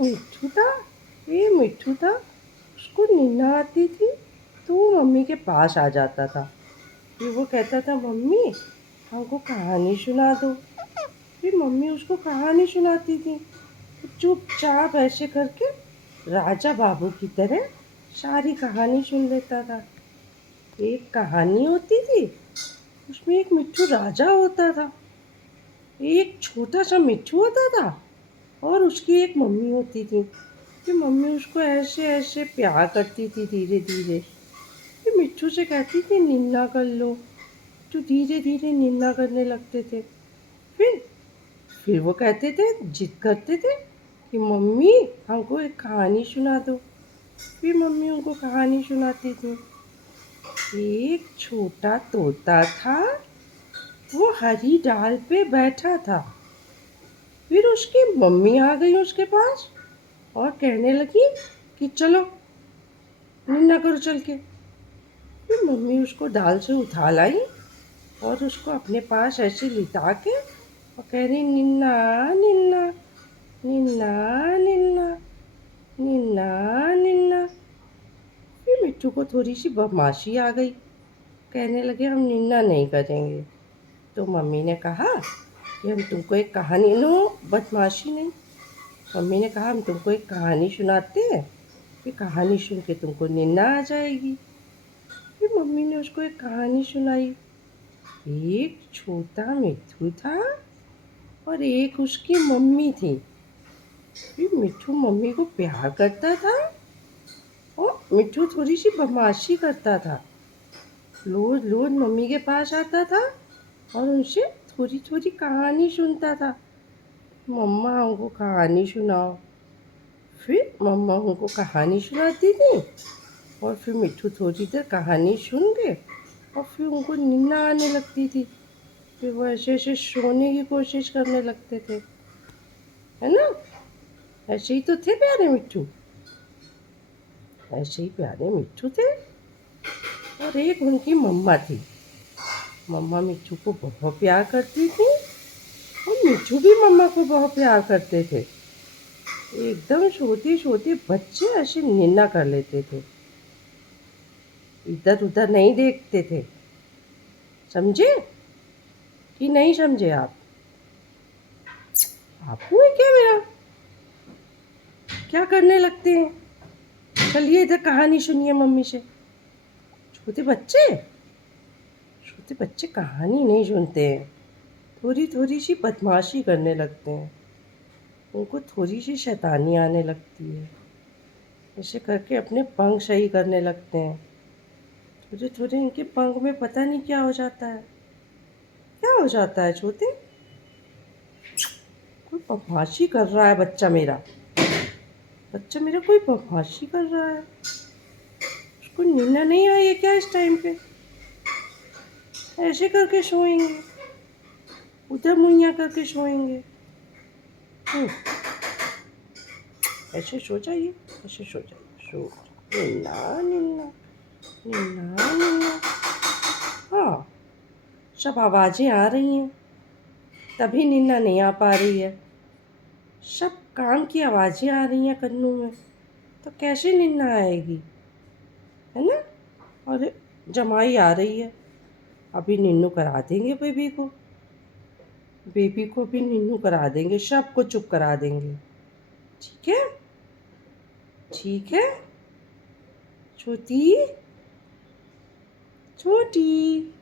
मिट्ठू था, ये मिट्ठू था। उसको नींद आती थी तो वो मम्मी के पास आ जाता था। फिर वो कहता था, मम्मी हमको कहानी सुना दो। फिर मम्मी उसको कहानी सुनाती थी। वो चुपचाप ऐसे करके राजा बाबू की तरह सारी कहानी सुन लेता था। एक कहानी होती थी, उसमें एक मिट्ठू राजा होता था। एक छोटा सा मिट्ठू होता था और उसकी एक मम्मी होती थी। फिर मम्मी उसको ऐसे ऐसे प्यार करती थी धीरे धीरे। फिर मिट्ठू से कहती थी, निन्ना कर लो। तो धीरे धीरे निन्ना करने लगते थे। फिर फिर वो कहते थे, जिद करते थे कि मम्मी हमको एक कहानी सुना दो। फिर मम्मी उनको कहानी सुनाती थी। एक छोटा तोता था, वो हरी डाल पे बैठा था। फिर उसकी मम्मी आ गई उसके पास और कहने लगी कि चलो निन्ना करो चल के। फिर मम्मी उसको डाल से उठा लाई और उसको अपने पास ऐसे लिटा के और कह रही, निन्ना निन्ना निन्ना निन्ना निन्ना निन्ना। फिर मिट्ठू को थोड़ी सी बदमाशी आ गई। कहने लगे, हम निन्ना नहीं करेंगे। तो मम्मी ने कहा कि हम तुमको एक कहानी, नो बदमाशी नहीं, मम्मी ने कहा हम तुमको एक कहानी सुनाते हैं, फिर कहानी सुन के तुमको निन्ना आ जाएगी। फिर मम्मी ने उसको एक कहानी सुनाई। एक छोटा मिट्ठू था और एक उसकी मम्मी थी। फिर मिट्ठू मम्मी को प्यार करता था और मिट्ठू थोड़ी सी बदमाशी करता था। रोज रोज मम्मी के पास आता था और उनसे थोड़ी थोड़ी कहानी सुनता था। मम्मा हमको कहानी सुनाओ। फिर मम्मा उनको कहानी सुनाती थी और फिर मिट्ठू थोड़ी देर कहानी सुन के और फिर उनको नींद आने लगती थी। फिर वो ऐसे ऐसे सोने की कोशिश करने लगते थे, है ना। ऐसे ही तो थे प्यारे मिट्ठू, ऐसे ही प्यारे मिट्ठू थे। और एक उनकी मम्मा थी। मम्मा मिट्ठू को बहुत प्यार करती थी और मिट्ठू भी मम्मा को बहुत प्यार करते थे। एकदम छोटे छोटे बच्चे ऐसे निन्ना कर लेते थे, इधर उधर नहीं देखते थे। समझे कि नहीं समझे आप? आपको है क्या मेरा? क्या करने लगते हैं? चलिए इधर कहानी सुनिए मम्मी से। छोटे बच्चे, छोटे बच्चे कहानी नहीं सुनते हैं, थोड़ी थोड़ी सी बदमाशी करने लगते हैं। उनको थोड़ी सी शैतानी आने लगती है, ऐसे करके अपने पंख सही करने लगते हैं। थोड़े थोड़े इनके पंख में पता नहीं क्या हो जाता है। क्या हो जाता है छोटे? कोई बदमाशी कर रहा है बच्चा मेरा, बच्चा मेरा कोई बदमाशी कर रहा है। उसको नींद नहीं आई है क्या इस टाइम पे? ऐसे करके सोएंगे, उधर मुइयाँ करके सोएंगे। ऐसे सो जाइए, ऐसे सो जाइए, सो। निन्ना निन्ना निन्ना निन्ना। हाँ, सब आवाज़ें आ रही हैं तभी निन्ना नहीं आ पा रही है। सब काम की आवाज़ें आ रही हैं कन्नों में, तो कैसे निन्ना आएगी, है ना। और जमाई आ रही है, अभी निन्नू करा देंगे बेबी को, बेबी को भी निन्नू करा देंगे, सबको चुप करा देंगे। ठीक है, ठीक है छोटी, छोटी।